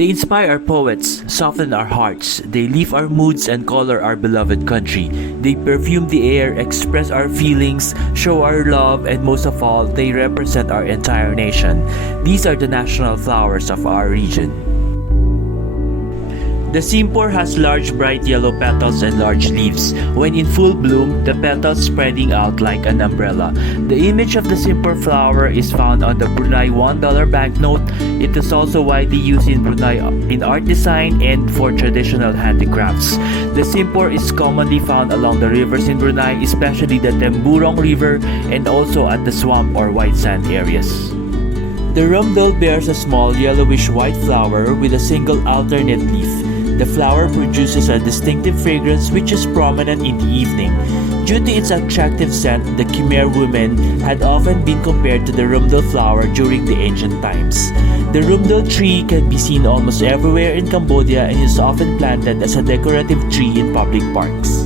They inspire our poets, soften our hearts, they lift our moods and color our beloved country. They perfume the air, express our feelings, show our love, and most of all, they represent our entire nation. These are the national flowers of our region. The simpor has large bright yellow petals and large leaves. When in full bloom, the petals spreading out like an umbrella. The image of the simpor flower is found on the Brunei $1 banknote. It is also widely used in Brunei in art design and for traditional handicrafts. The simpor is commonly found along the rivers in Brunei, especially the Temburong River and also at the swamp or white sand areas. The rumdol bears a small yellowish white flower with a single alternate leaf. The flower produces a distinctive fragrance which is prominent in the evening. Due to its attractive scent, the Khmer women had often been compared to the rumdol flower during the ancient times. The rumdol tree can be seen almost everywhere in Cambodia and is often planted as a decorative tree in public parks.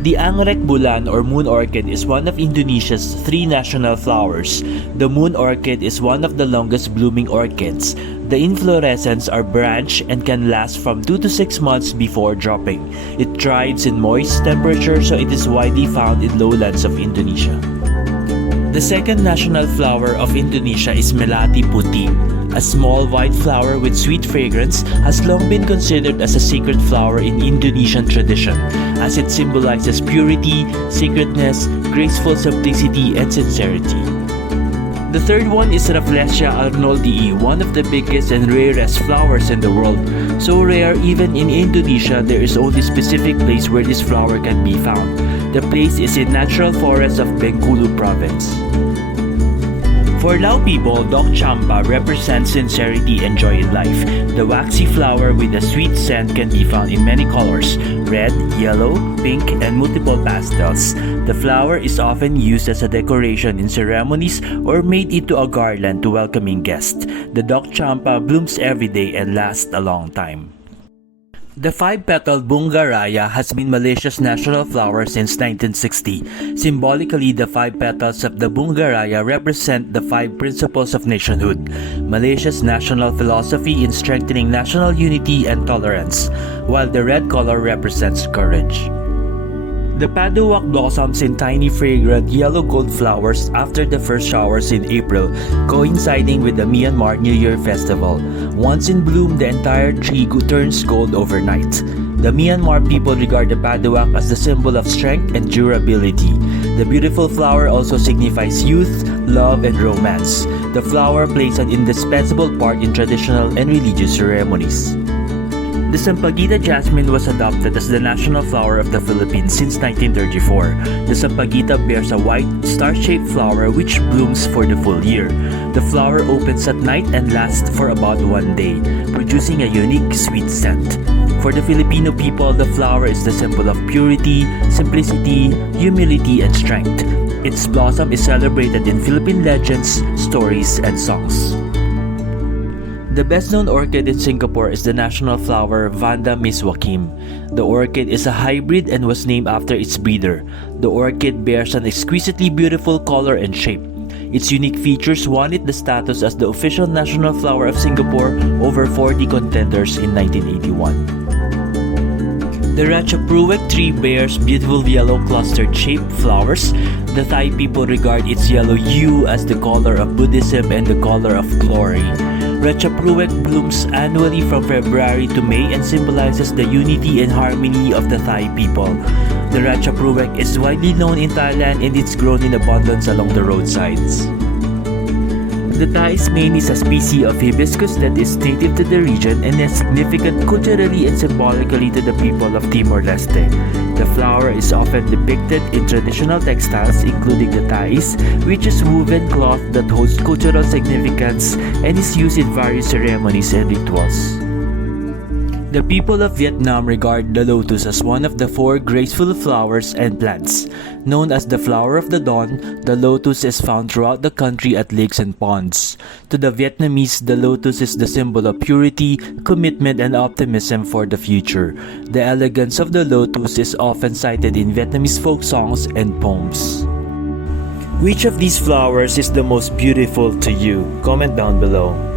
The Anggrek Bulan or moon orchid is one of Indonesia's 3 national flowers. The moon orchid is one of the longest blooming orchids. The inflorescences are branched and can last from 2 to 6 months before dropping. It thrives in moist temperature, so it is widely found in lowlands of Indonesia. The second national flower of Indonesia is Melati Putih. A small white flower with sweet fragrance has long been considered as a sacred flower in Indonesian tradition, as it symbolizes purity, sacredness, graceful simplicity, and sincerity. The third one is Rafflesia arnoldii, one of the biggest and rarest flowers in the world. So rare, even in Indonesia, there is only a specific place where this flower can be found. The place is in natural forest of Bengkulu province. For Lao people, Dok Champa represents sincerity and joy in life. The waxy flower with a sweet scent can be found in many colors: red, yellow, pink, and multiple pastels. The flower is often used as a decoration in ceremonies or made into a garland to welcoming guests. The Dok Champa blooms every day and lasts a long time. The 5-petaled Bunga Raya has been Malaysia's national flower since 1960. Symbolically, the 5 petals of the Bunga Raya represent the 5 principles of nationhood, Malaysia's national philosophy in strengthening national unity and tolerance, while the red color represents courage. The paduak blossoms in tiny fragrant yellow gold flowers after the first showers in April, coinciding with the Myanmar New Year festival. Once in bloom, the entire tree turns gold overnight. The Myanmar people regard the paduak as the symbol of strength and durability. The beautiful flower also signifies youth, love, and romance. The flower plays an indispensable part in traditional and religious ceremonies. The Sampaguita jasmine was adopted as the national flower of the Philippines since 1934. The Sampaguita bears a white, star-shaped flower which blooms for the full year. The flower opens at night and lasts for about 1 day, producing a unique sweet scent. For the Filipino people, the flower is the symbol of purity, simplicity, humility, and strength. Its blossom is celebrated in Philippine legends, stories, and songs. The best-known orchid in Singapore is the national flower Vanda Miss Joaquim. The orchid is a hybrid and was named after its breeder. The orchid bears an exquisitely beautiful color and shape. Its unique features won it the status as the official national flower of Singapore over 40 contenders in 1981. The Ratchapruwek tree bears beautiful yellow clustered-shaped flowers. The Thai people regard its yellow hue as the color of Buddhism and the color of glory. Ratchapruwek blooms annually from February to May and symbolizes the unity and harmony of the Thai people. The Ratchapruwek is widely known in Thailand and it's grown in abundance along the roadsides. The Thais mane is a species of hibiscus that is native to the region and is significant culturally and symbolically to the people of Timor-Leste. The flower is often depicted in traditional textiles including the Thais, which is woven cloth that holds cultural significance and is used in various ceremonies and rituals. The people of Vietnam regard the lotus as one of the 4 graceful flowers and plants. Known as the flower of the dawn, the lotus is found throughout the country at lakes and ponds. To the Vietnamese, the lotus is the symbol of purity, commitment, and optimism for the future. The elegance of the lotus is often cited in Vietnamese folk songs and poems. Which of these flowers is the most beautiful to you? Comment down below.